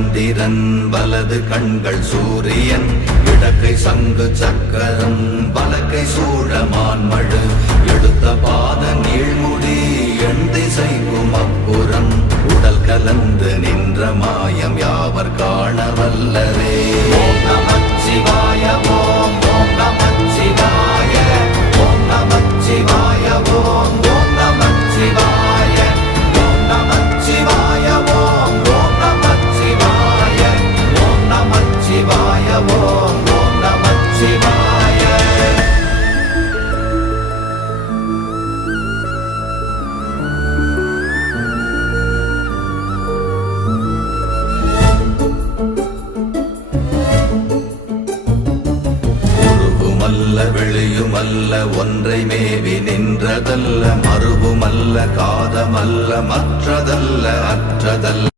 சந்திரன் வலது கண்கள் சூரியன் இடக்கை சங்கு சக்கரம் வலக்கை சூழமான்மழு எடுத்த பாத நீழ்முடி எண் திசைக்கும் அப்புறம் உடல் கலந்து நின்ற மாயம் யாவர் காண வல்லரே. ஓம் நமச்சிவாய ஓம் ஓம் நமச்சிவாய ஓம் நமச்சிவாய ஓம் ஓம் நமச்சிவாய ஓம் நமச்சிவாய ஓம் ஓம் நமச்சிவாய ஓம் நமச்சிவாய ஓம் ஓம் நமச்சிவாய. வெளியுமல்ல ஒன்றை மேவி நின்றதல்ல மறுவுமல்ல காதமல்ல மற்றதல்ல அற்றதல்ல